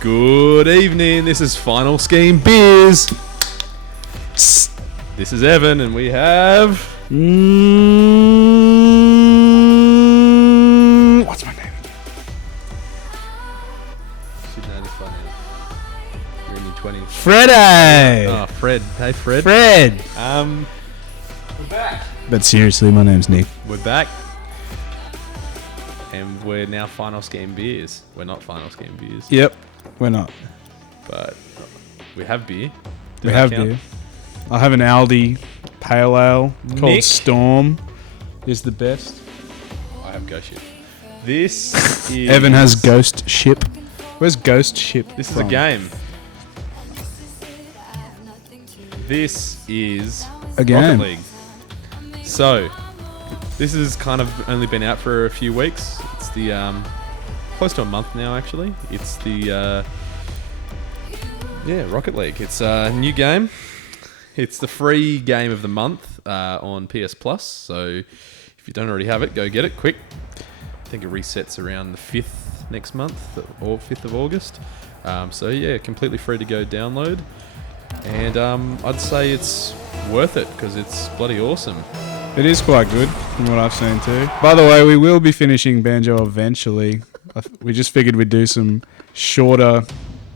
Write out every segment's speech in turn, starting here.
Good evening, this is Final Scheme Beers. This is Evan and we have... What's my name? Should know this by now. You're in your 20s. Freddie! Oh, Fred. Hey, Fred. Fred! We're back. But seriously, my name's Nick. We're back. And we're now Final Scheme Beers. We're not Final Scheme Beers. Yep, we're not. But we have beer. We have beer. I have an Aldi Pale Ale called Nick. Storm. Is the best. I have Ghost Ship. This is... Evan has Ghost Ship. Where's Ghost Ship? This is a game. This is A game. Rocket League. So, this has kind of only been out for a few weeks. It's the close to a month now, actually. It's the Rocket League. It's a new game. It's the free game of the month on PS Plus. So, if you don't already have it, go get it quick. I think it resets around the 5th next month, or 5th of August. So yeah, completely free to go download. And I'd say it's worth it because it's bloody awesome. It is quite good from what I've seen too. By the way, we will be finishing Banjo eventually. We just figured we'd do some shorter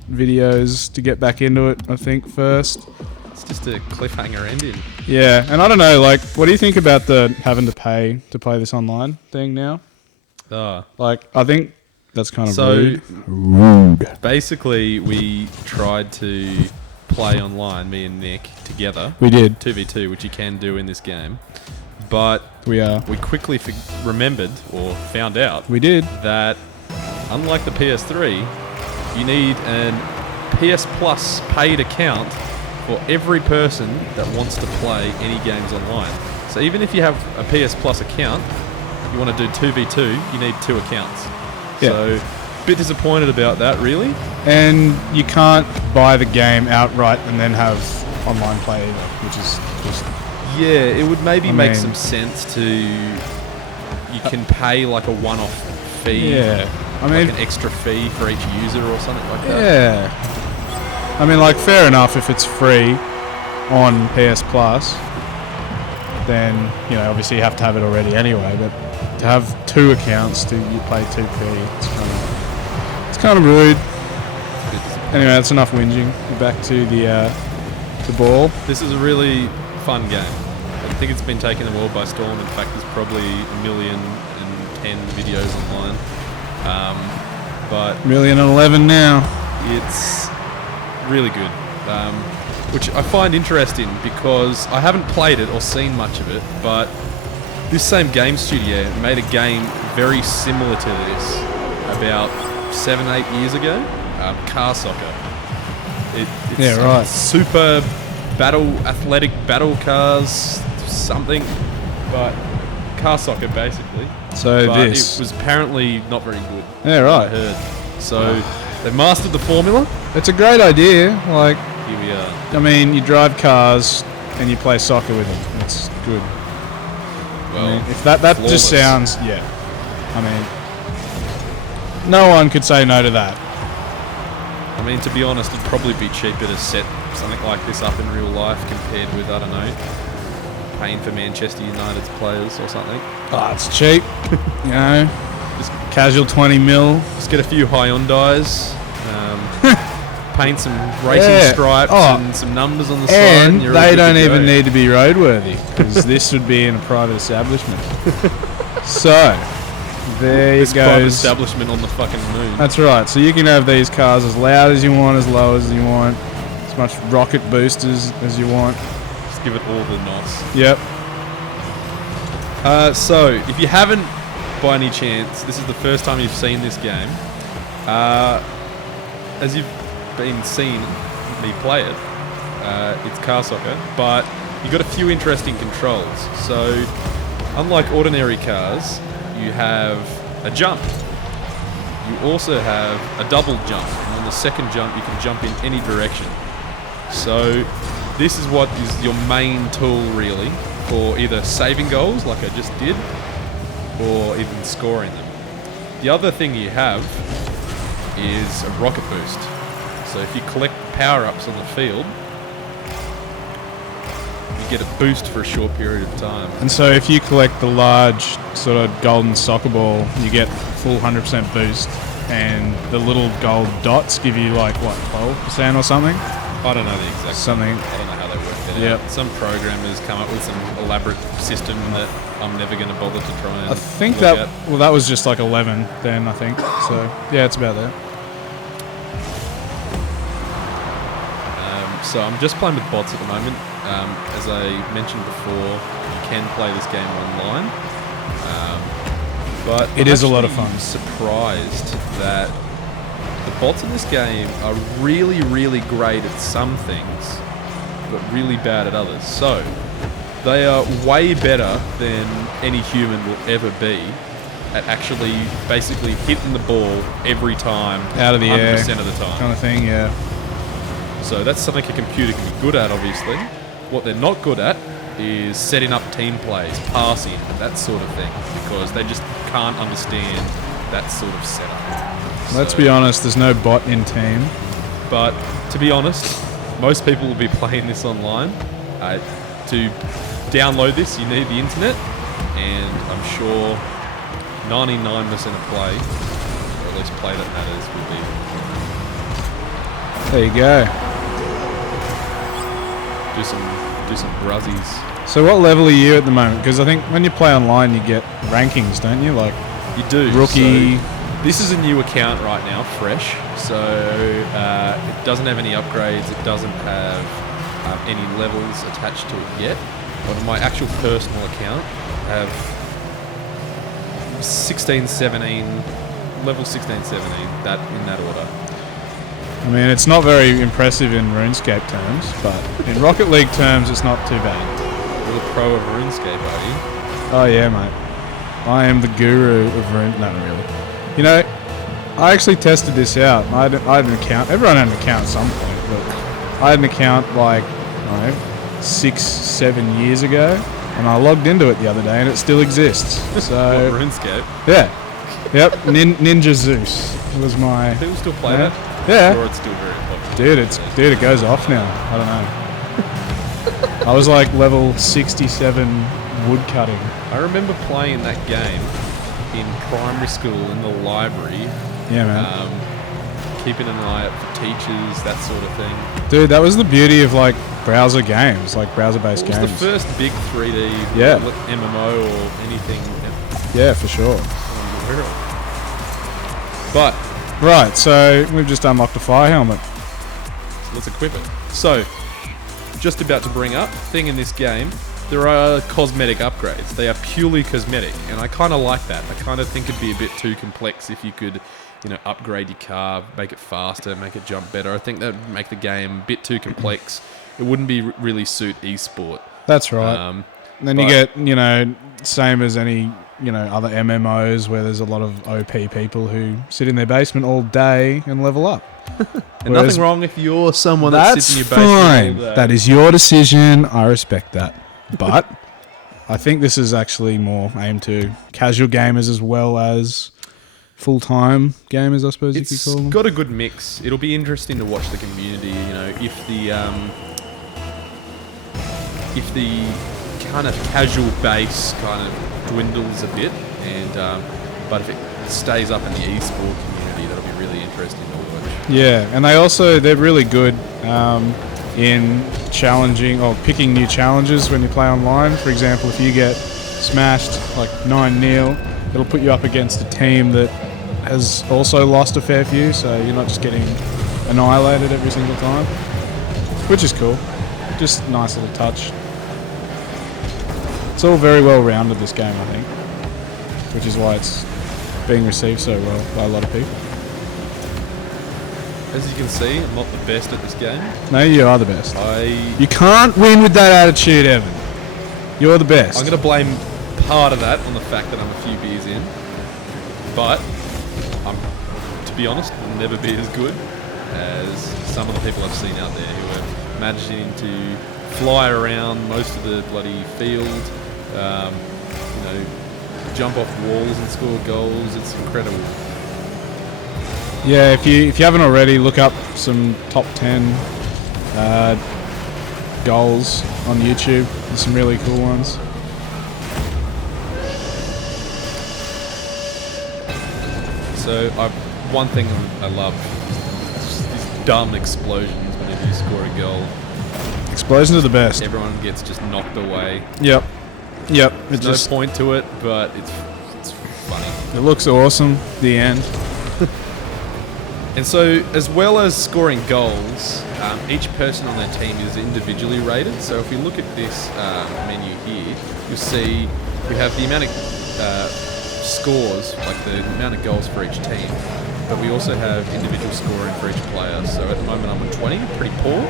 videos to get back into it, I think, first. It's just a cliffhanger ending. Yeah, and I don't know, like, what do you think about the having to pay to play this online thing now? Like, I think that's kind of rude. Basically, we tried to play online, me and Nick, together. We did. 2v2, which you can do in this game. But We quickly remembered, or found out, We did. that unlike the PS3, you need an PS Plus paid account for every person that wants to play any games online. So even if you have a PS Plus account, you want to do 2v2, you need 2 accounts. Yeah. So, a bit disappointed about that, really. And you can't buy the game outright and then have online play either, which is just... Yeah, it would maybe I make mean- some sense to... You can pay like a one-off fee. Yeah. I Like mean, an extra fee for each user or something like that. yeah. I mean, like, fair enough if it's free on PS Plus, then, you know, obviously you have to have it already anyway, but to have 2 accounts to you play 2P, it's kind of rude. Anyway, that's enough whinging. Back to the ball. This is a really fun game. I think it's been taking the world by storm. In fact, there's probably 1,000,010 videos online. But 1,011,000 now. it's really good. Which I find interesting because I haven't played it or seen much of it, but this same game studio made a game very similar to this about 7-8 years ago. Car Soccer. It's Yeah, right. super athletic battle cars, something, but Car Soccer basically. So But this. it was apparently not very good. Yeah, I right. heard. So they mastered the formula. It's a great idea. Like, Here we are. I mean, you drive cars and you play soccer with them. It's good. Well, I mean, if that flawless. just sounds, yeah. I mean, no one could say no to that. I mean, to be honest, it'd probably be cheaper to set something like this up in real life compared with, I don't know, paying for Manchester United's players or something. Oh, it's cheap. You know, Just, casual 20 mil. just get a few Hyundais, paint some racing Yeah. stripes Oh. and some numbers on the side. And you're all they good don't to even go. need to be roadworthy because this would be in a private establishment. So, there this it private goes. establishment on the fucking moon. That's right. So you can have these cars as loud as you want, as low as you want, as much rocket boosters as you want. Just give it all the nos. Yep. So, if you haven't, by any chance, this is the first time you've seen this game, as you've been seeing me play it, it's Car Soccer, but you've got a few interesting controls. So, unlike ordinary cars, you have a jump. You also have a double jump, and on the second jump you can jump in any direction. So this is what is your main tool really for either saving goals like I just did, or even scoring them. The other thing you have is a rocket boost. So if you collect power-ups on the field, you get a boost for a short period of time. And so if you collect the large sort of golden soccer ball, you get full 100% boost, and the little gold dots give you like, what, 12% or something? I don't know the exact Something. I don't know how they work it Yep. out. Some programmers come up with some elaborate system that I'm never going to bother to try and I think work that, out. well, that was just like 11 then, I think. So, yeah, it's about there. So I'm just playing with bots at the moment. As I mentioned before, you can play this game online. But It I'm is a lot of actually fun. Surprised that the bots in this game are really, really great at some things, but really bad at others. So they are way better than any human will ever be at actually basically hitting the ball every time, Out of the 100% air. of the time. Kind of thing, yeah. So that's something a computer can be good at, obviously. What they're not good at is setting up team plays, passing, and that sort of thing, because they just can't understand that sort of setup. Let's So- be honest, there's no bot in team. But to be honest, most people will be playing this online. To download this, you need the internet, and I'm sure 99% of play, or at least play that matters, will be. There you go. Do some bruzzies. So what level are you at the moment? Because I think when you play online, you get rankings, don't you? Like You do. rookie. So this is a new account right now, fresh. So it doesn't have any upgrades. It doesn't have any levels attached to it yet. On my actual personal account, I have 16, 17, level 16, 17, that in that order. I mean, it's not very impressive in RuneScape terms, but in Rocket League terms, it's not too bad. You're the pro of RuneScape, are you? Oh yeah, mate. I am the guru of Rune. No, not really. You know, I actually tested this out. I had an account. Everyone had an account at some point, but I had an account like, I don't know, 6-7 years ago, and I logged into it the other day, and it still exists. What, So RuneScape? yeah, yep. Ninja Zeus was my. People still play Yeah. that? Yeah. Or it's still very popular. Dude, it goes off now. I don't know. I was like level 67 woodcutting. I remember playing that game in primary school in the library, Yeah, man. keeping an eye out for teachers, that sort of thing. Dude, that was the beauty of like browser games, like browser-based It was games. the first big 3D Yeah. MMO or anything Yeah, for sure. I'm aware of. But Right, so we've just unlocked a fire helmet. let's equip it. So, just about to bring up, thing in this game, there are cosmetic upgrades. They are purely cosmetic, and I kind of like that. I kind of think it'd be a bit too complex if you could, upgrade your car, make it faster, make it jump better. I think that would make the game a bit too complex. It wouldn't be really suit esport. That's right. Um, And then you but- get, same as any, other MMOs where there's a lot of OP people who sit in their basement all day and level up. and Whereas- nothing wrong if you're someone that That's sits in your basement fine. all day. That is your decision. I respect that. But I think this is actually more aimed to casual gamers as well as full-time gamers, I suppose you It's could call them. got a good mix. It'll be interesting to watch the community. If the kind of casual base kind of dwindles a bit, and but if it stays up in the esport community, that'll be really interesting to watch. Yeah, and they're really good in challenging or picking new challenges when you play online. For example, if you get smashed like 9-0, it'll put you up against a team that has also lost a fair few, so you're not just getting annihilated every single time, which is cool. Just nice little touch. It's all very well rounded, this game, I think, which is why it's being received so well by a lot of people. As you can see, I'm not the best at this game. No, you are the best. I'm You can't win with that attitude, Evan. You're the best. going to blame part of that on the fact that I'm a few beers in, but to be honest, I'll never be as good as some of the people I've seen out there who are managing to fly around most of the bloody field, jump off walls and score goals. It's incredible. Yeah, if you haven't already, look up some top 10 goals on YouTube. There's some really cool ones. So one thing I love is these dumb explosions whenever you score a goal. Explosions are the best. Everyone gets just knocked away. Yep. There's no point to it, but it's funny. It looks awesome. The end. And so, as well as scoring goals, each person on their team is individually rated. So if you look at this menu here, you'll see we have the amount of scores, like the amount of goals for each team, but we also have individual scoring for each player. So at the moment I'm on 20, pretty poor,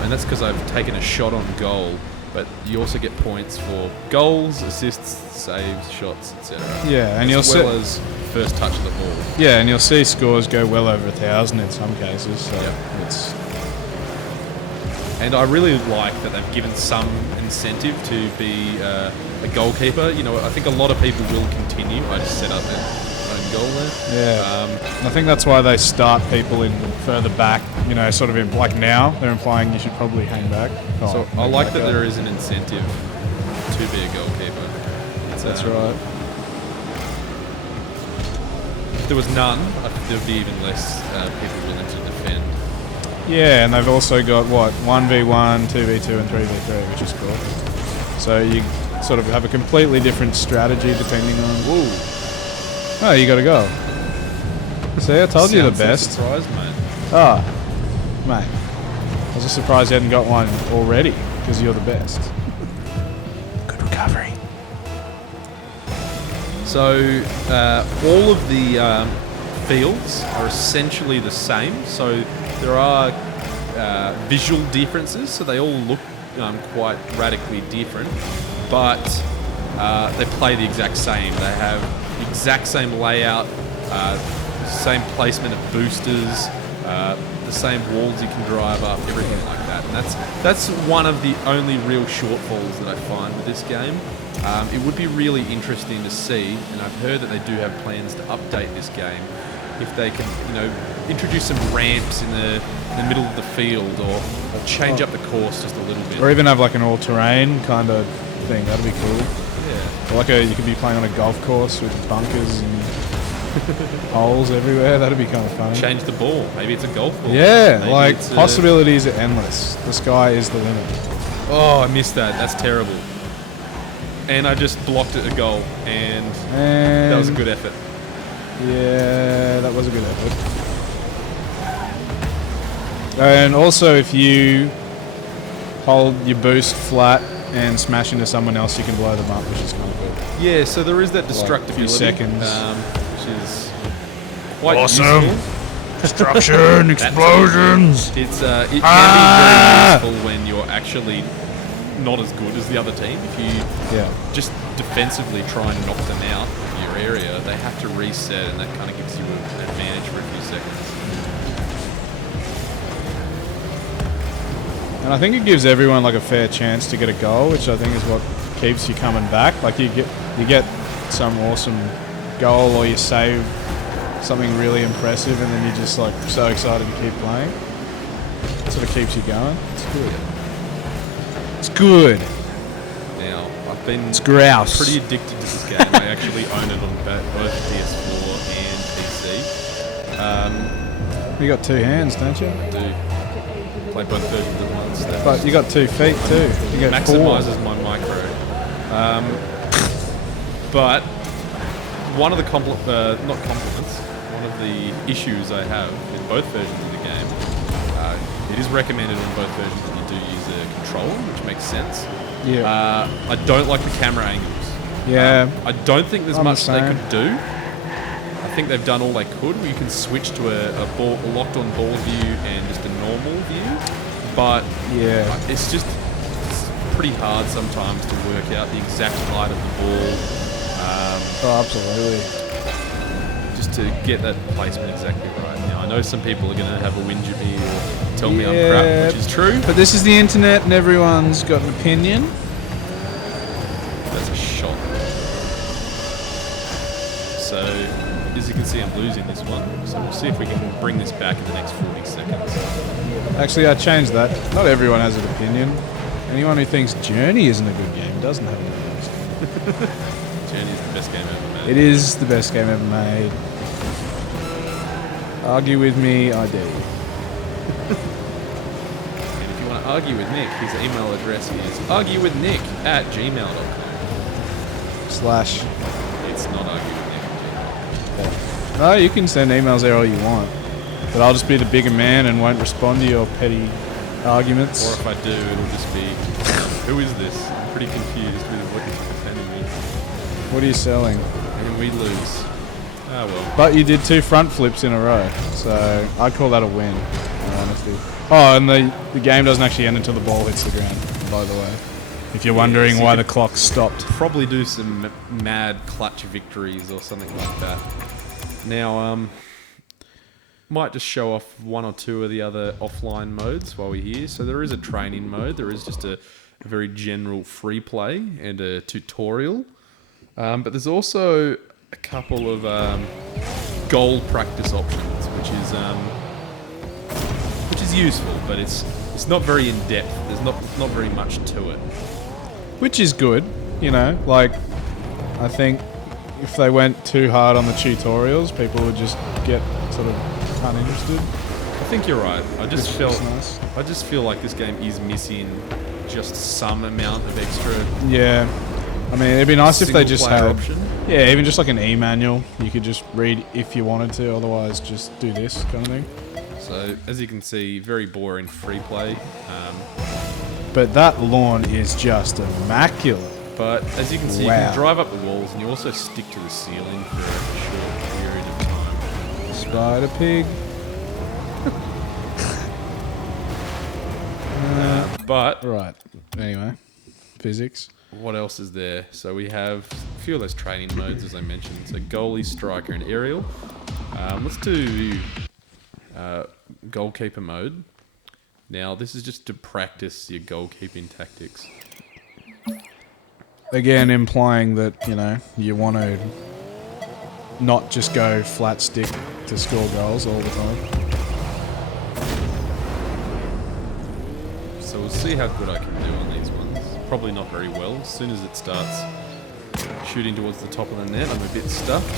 and that's because I've taken a shot on goal. But you also get points for goals, assists, saves, shots, etc. Yeah, and as well as first touch of the ball. Yeah, and you'll see scores go well over 1,000 in some cases. So it's. And I really like that they've given some incentive to be a goalkeeper. You know, I think a lot of people will continue. I just set up an own goal there. Yeah. I think that's why they start people in further back. You know, sort of like now they're implying you should probably hang back. So I like that there is an incentive to be a goalkeeper. That's right. If there was none, I think there'd be even less people willing to defend. Yeah, and they've also got 1v1, 2v2, and 3v3, which is cool. So you sort of have a completely different strategy depending on. Whoa! Oh, you got to go. See, I told you the best. Surprised, mate. Oh, mate. I was just surprised you hadn't got one already, because you're the best. Good recovery. So, all of the fields are essentially the same. So, there are visual differences, so they all look quite radically different, but they play the exact same. They have the exact same layout, same placement of boosters, the same walls you can drive up, everything like that. And that's one of the only real shortfalls that I find with this game. It would be really interesting to see, and I've heard that they do have plans to update this game, if they can, introduce some ramps in the middle of the field, or change up the course just a little bit. Or even have like an all-terrain kind of thing. That'd be cool. Yeah. Or like you could be playing on a golf course with bunkers and holes everywhere. That'd be kind of fun. Change the ball. Maybe it's a golf ball. Yeah, Maybe like it's possibilities are endless. The sky is the limit. Oh, I missed that. That's terrible. And I just blocked it a goal, and that was a good effort. Yeah, that was a good effort. And also, if you hold your boost flat and smash into someone else, you can blow them up, which is kind of cool. Yeah, so there is that destructibility, few seconds. Which is quite Awesome. useful. Destruction, explosions. It can be very useful when you're actually not as good as the other team. If you just defensively try and knock them out of your area, they have to reset, and that kind of gives you an advantage for a few seconds. And I think it gives everyone like a fair chance to get a goal, which I think is what keeps you coming back. Like you get some awesome goal, or you save something really impressive, and then you're just like so excited to keep playing. It sort of keeps you going. It's good. It's good. Now, I've been grouse. pretty addicted to this game. I actually own it on both PS4 and PC. You got two hands, don't you? I do. Play both versions at once. But you got 2 feet too. You get maximizes my micro. But one of the one of the issues I have in both versions of the game, it is recommended on both versions that you do use a controller, which makes sense. Yeah. I don't like the camera angles. Yeah. I don't think there's much they same. could do. I think they've done all they could. You can switch to a locked-on ball view and just a normal view, but it's pretty hard sometimes to work out the exact height of the ball. Absolutely. Just to get that placement exactly right. Now, I know some people are going to have a whinge at me or tell me I'm crap, which is true. But this is the internet, and everyone's got an opinion. That's a shot. see him losing this one. So we'll see if we can bring this back in the next 40 seconds. Actually, I changed that. Not everyone has an opinion. Anyone who thinks Journey isn't a good game doesn't have an opinion. Journey is the best game ever made. It is the best game ever made. Argue with me, I dare you. And if you want to argue with Nick, his email address is arguewithnick@gmail.com. / It's not arguewithnick@gmail.com. No, you can send emails there all you want. But I'll just be the bigger man and won't respond to your petty arguments. Or if I do, it'll just be, who is this? I'm pretty confused with what you're sending me. What are you selling? And we lose. Ah, well. But you did 2 front flips in a row, so I'd call that a win, honestly. Oh, and the game doesn't actually end until the ball hits the ground, by the way. If you're wondering so why the clock stopped. Probably do some mad clutch victories or something like that. Now, might just show off 1 or 2 of the other offline modes while we're here. So there is a training mode. There is just a very general free play and a tutorial. But there's also a couple of goal practice options, which is useful, but it's not very in depth. There's not very much to it. Which is good, you know, like, I think if they went too hard on the tutorials, people would just get sort of uninterested. I think you're right. I just feel like this game is missing just some amount of extra. Yeah. I mean, it'd be nice if they just had, option. yeah, even just like an e-manual. You could just read if you wanted to, otherwise just do this kind of thing. So, as you can see, very boring free play. But that lawn is just immaculate. But as you can see, you Wow. can drive up the walls and you also stick to the ceiling for a short period of time. Spider pig. But Right. Anyway, physics. what else is there? So we have a few of those training modes, as I mentioned. So goalie, striker, and aerial. Let's do goalkeeper mode. Now, this is just to practice your goalkeeping tactics. Again, implying that, you know, you want to not just go flat stick to score goals all the time. So we'll see how good I can do on these ones. Probably not very well. As soon as it starts shooting towards the top of the net, I'm a bit stuffed.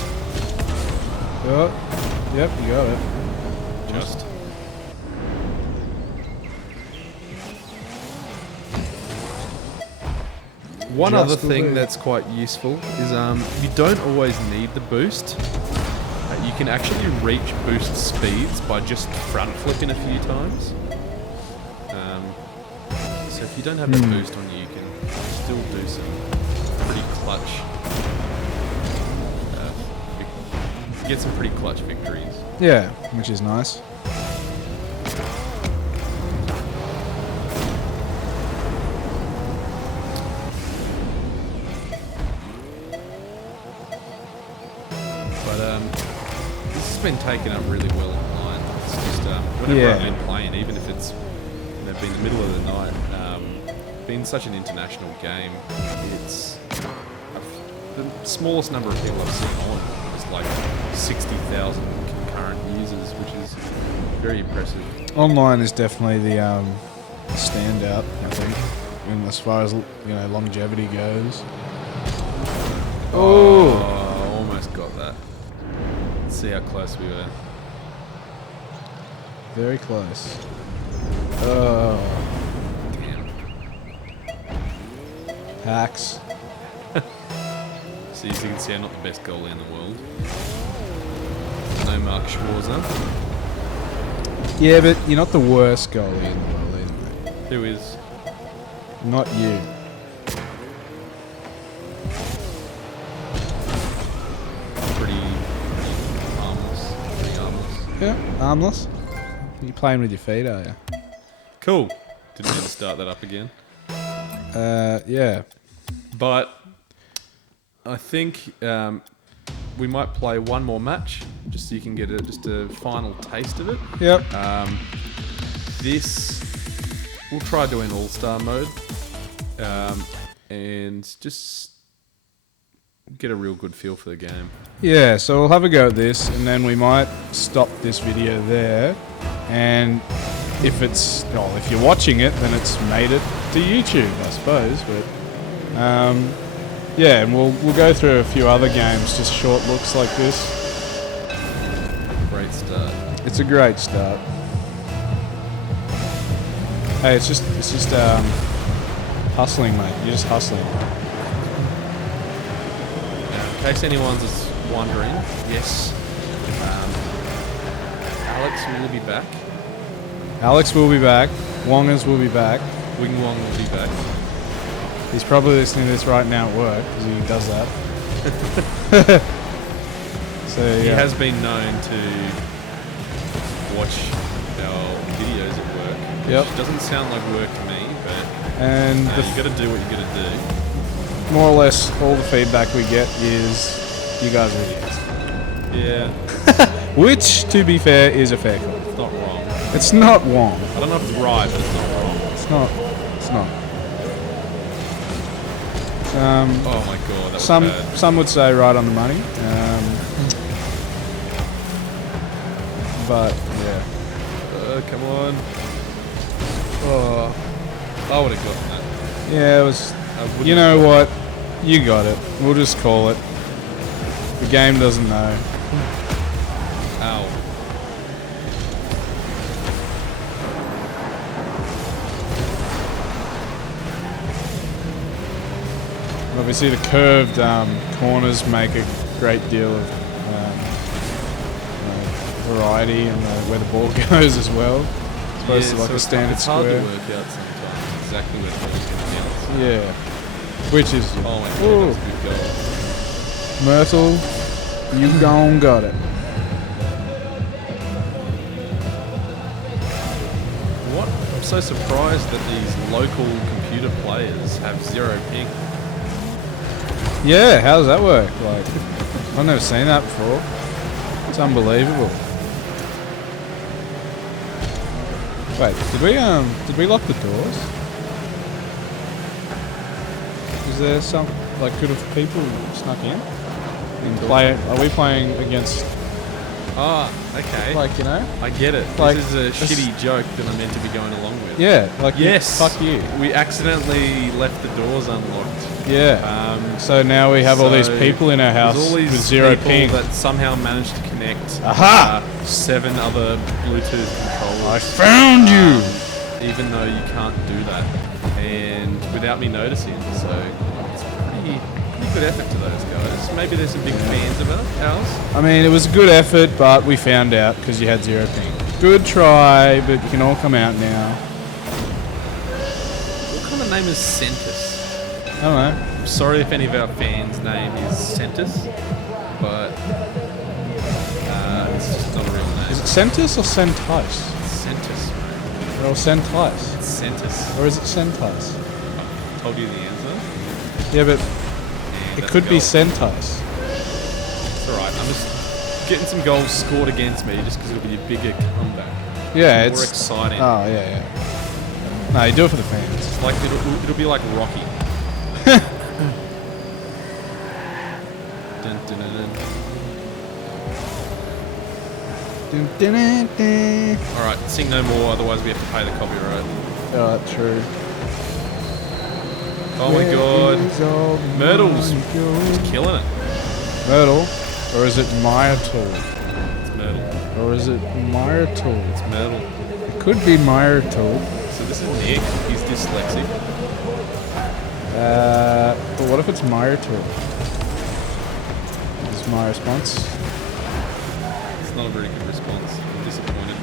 Oh, yep, you got it. Just. One Just other a thing bit. that's quite useful is you don't always need the boost. You can actually reach boost speeds by just front flipping a few times. So if you don't have the boost on you, you can still do some pretty clutch. Get some pretty clutch victories. Yeah, which is nice. But this has been taken up really well online. It's just whenever I've been playing, even if it's been the middle of the night, being such an international game, it's the smallest number of people I've seen on is like 60,000 concurrent users, which is very impressive. Online is definitely the standout, I think, as far as, you know, longevity goes. Oh, almost got that. Let's see how close we were. Very close. Oh, Damn. hacks. So as you can see, I'm not the best goalie in the world. No Mark Schwarzer. Yeah, but you're not the worst goalie in the world either, mate. Who is? Not you. Pretty harmless. Pretty harmless. Yeah, harmless. You playing with your feet, are you? Cool. Didn't need to start that up again. Yeah. But I think we might play one more match, just so you can get just a final taste of it. Yep. This, we'll try doing All-Star mode, and just get a real good feel for the game. Yeah, so we'll have a go at this, and then we might stop this video there. And if if you're watching it, then it's made it to YouTube, I suppose. But yeah, and we'll go through a few other games, just short looks like this. Great start. It's a great start. Hey, it's just hustling, mate. You're just hustling. In case anyone's just wondering, yes, Alex will be back. Alex will be back. Wongers will be back. Wing Wong will be back. He's probably listening to this right now at work because he does that. So yeah. He has been known to watch our videos at work. Yep. Which doesn't sound like work to me, but And you got to do what you got to do. more or less all the feedback we get is you guys are idiots. Yeah, Which, to be fair, is a fair call. it's not wrong. It's not wrong. I don't know if it's right, but it's not wrong. It's not. It's not. Oh my god, that was bad. Some would say right on the money. But yeah. Come on. Oh, I would have gotten that. Yeah, it was. I wouldn't You have know gotten what? You got it. We'll just call it. The game doesn't know. it. Ow. Obviously, the curved corners make a great deal of variety and where the ball goes as well. As opposed to like a standard it's hard square. to work out sometimes exactly where the ball's going to bounce. Yeah. Which is Oh my god, Ooh. that's a good goal. Myrtle, you gone got it. What? I'm so surprised that these local computer players have zero ping. Yeah, how does that work? Like, I've never seen that before. It's unbelievable. Wait, did we lock the doors? Is there some could have people snuck in? Are we playing against Ah, okay. I get it. like, This is a this- shitty joke that I'm meant to be going along with. Yeah, Yes. fuck you. We accidentally left the doors unlocked. Yeah. So now we have all these so people in our house there's all these with zero people ping. that somehow managed to connect Aha! 7 other Bluetooth controllers. I found you. Even though you can't do that, and without me noticing. So it's pretty good effort to those guys. Maybe there's some big fans of ours. I mean, it was a good effort, but we found out because you had zero ping. Good try, but you can all come out now. What kind of name is Centus? I don't know. I'm sorry if any of our fans' name is Centus, but it's just not a real name. Is it Centus or Centice? Centus, mate. Or Centice? It's Centus. Or is it Centice? I told you the answer. Yeah, but And it that's could a be goal. Centice. It's alright. I'm just getting some goals scored against me just because it'll be a bigger comeback. Yeah, More it's exciting. Oh yeah. No, you do it for the fans. Like it'll be like Rocky. Dun, dun, dun, dun. Alright, sing no more, otherwise we have to pay the copyright. Oh, true. Oh my god. Myrtle's killing it. Myrtle, or is it Myrtle? It's Myrtle. Or is it Myrtle? It's Myrtle. It could be Myrtle. So this is Nick. He's dyslexic. But what if it's Myrtle? This is my response. It's not a very good response. I'm disappointed.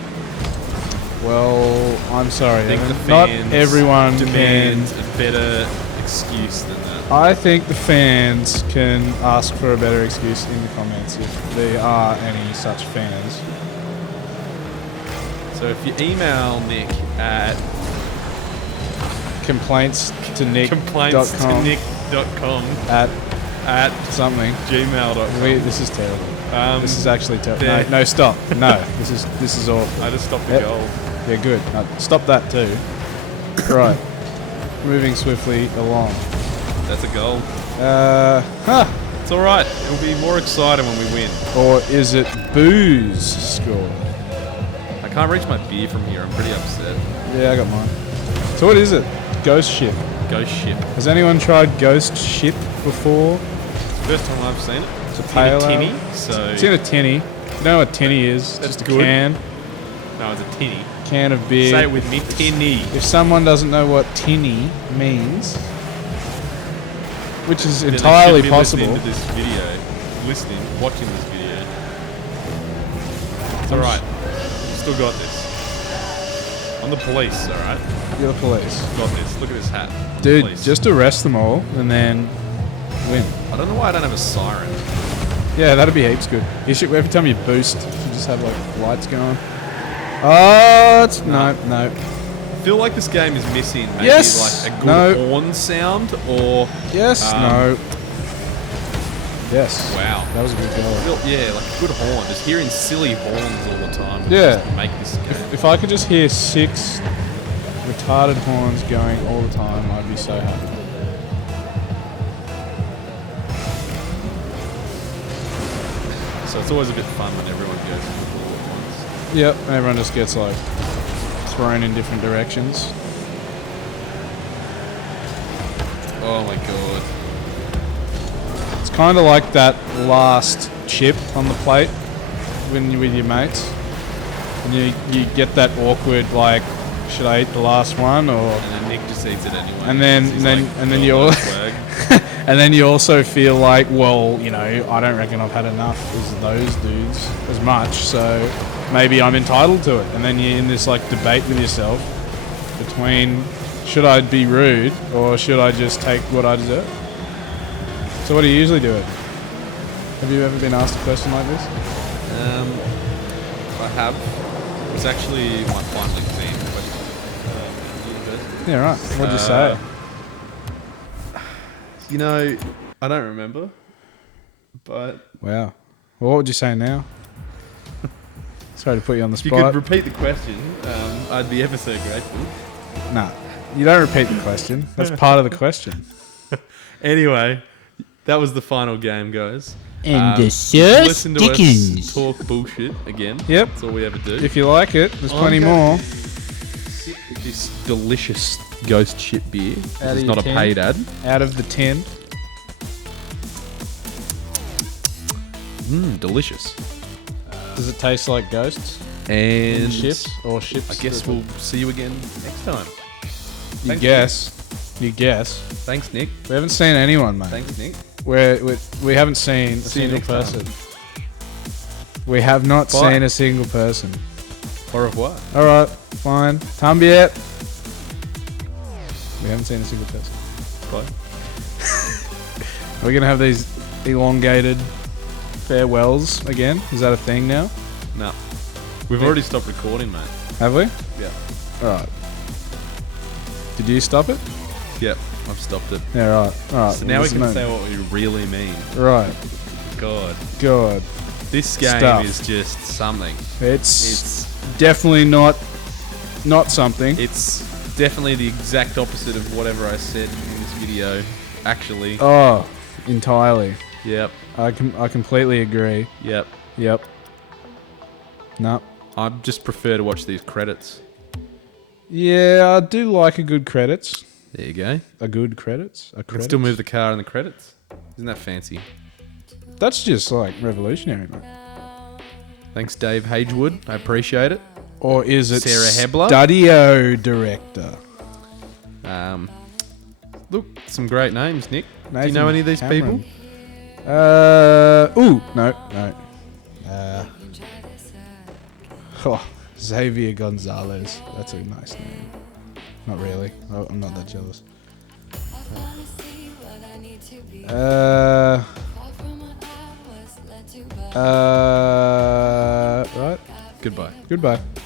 Well, I'm sorry. I think the Not fans everyone demand can. a better excuse than that. I think the fans can ask for a better excuse in the comments if there are any such fans. So if you email Nick at Complaints to complaints.nick.com at at something. gmail.com. This is terrible. This is actually terrible. there- No, stop. No, this is awful. I just stopped the Yep. goal. Yeah, good. Stop that too. Right. Moving swiftly along. That's a goal. It's all right. It'll be more exciting when we win. Or is it Boo's score? I can't reach my beer from here. I'm pretty upset. Yeah, I got mine. So what is it? Ghost Ship. Ghost Ship. Has anyone tried Ghost Ship before? First time I've seen it. It's a in pale a ale. tinny, so It's in a tinny. You know what tinny is? That's Just a good. can. no, it's a tinny. Can of beer. Say it with me, tinny. If someone doesn't know what tinny means, which is Then they entirely should be possible. Listening, watching this video. It's all right. You still got this. I'm the police, all right. You're the police. Got this. Look at this hat. I'm the Dude, police. just arrest them all and then win. I don't know why I don't have a siren. Yeah, that'd be heaps good. You should, every time you boost, you just have like lights going. Oh, it's no. I feel like this game is missing maybe Yes. like a good No. horn sound or Yes, no. Yes. wow. That was a good goal. Yeah, like a good horn. Just hearing silly horns all the time. would Yeah. just make this game. If I could just hear 6 retarded horns going all the time, I'd be so happy. So it's always a bit fun when everyone goes to the ball at once. Yep, and everyone just gets like thrown in different directions. Oh my god. It's kind of like that last chip on the plate when you're with your mates. And you get that awkward, like, should I eat the last one or... And then Nick just eats it anyway. And then- He's and then "Oh, you're- swag." And then you also feel like, well, you know, I don't reckon I've had enough as those dudes as much, so maybe I'm entitled to it. And then you're in this like debate with yourself between should I be rude or should I just take what I deserve? So what do you usually do it? Have you ever been asked a question like this? I have. It's actually my final exam question. University. Yeah, right. What'd you say? You know, I don't remember, but Wow. Well, what would you say now? Sorry to put you on the if you spot. could repeat the question, I'd be ever so grateful. Nah, you don't repeat the question. That's part of the question. Anyway, that was the final game, guys. And the Listen to us Dickens. talk bullshit again. Yep. That's all we ever do. If you like it, there's plenty Okay. more. This delicious ghost ship beer. Out of It's your not a tin. paid ad. Out of the 10. Delicious. Does it taste like ghosts? And Ships or ships? I guess we'll see you again next time. You Thanks, guess. You guess. Thanks, Nick. We haven't seen anyone, mate. Thanks, Nick. We haven't seen a See you single next time. person. We have not Bye. seen a single person. Au revoir. All right, fine. Tambiet. We haven't seen a single person. Bye. Are we gonna have these elongated farewells again? Is that a thing now? No. We've already stopped recording, mate. Have we? Yeah. All right. Did you stop it? Yep. I've stopped it. Yeah, right. All right. So now we can say what we really mean. Right. God. God. This game Stuff. is just something. It's definitely not something. It's definitely the exact opposite of whatever I said in this video. Actually. Oh, entirely. Yep. I completely agree. Yep. Yep. No. I just prefer to watch these credits. Yeah, I do like a good credits. There you go. A good credits. A I can credits. still move the car in the credits. Isn't that fancy? That's just like revolutionary, mate. Thanks, Dave Hagewood. I appreciate it. Or is it Sarah Hebler? Studio director? Look, some great names, Nick. Do you Nathan know any of these Cameron. people? No. Xavier Gonzalez. That's a nice name. Not really. I'm not that jealous. Right. Goodbye. Goodbye.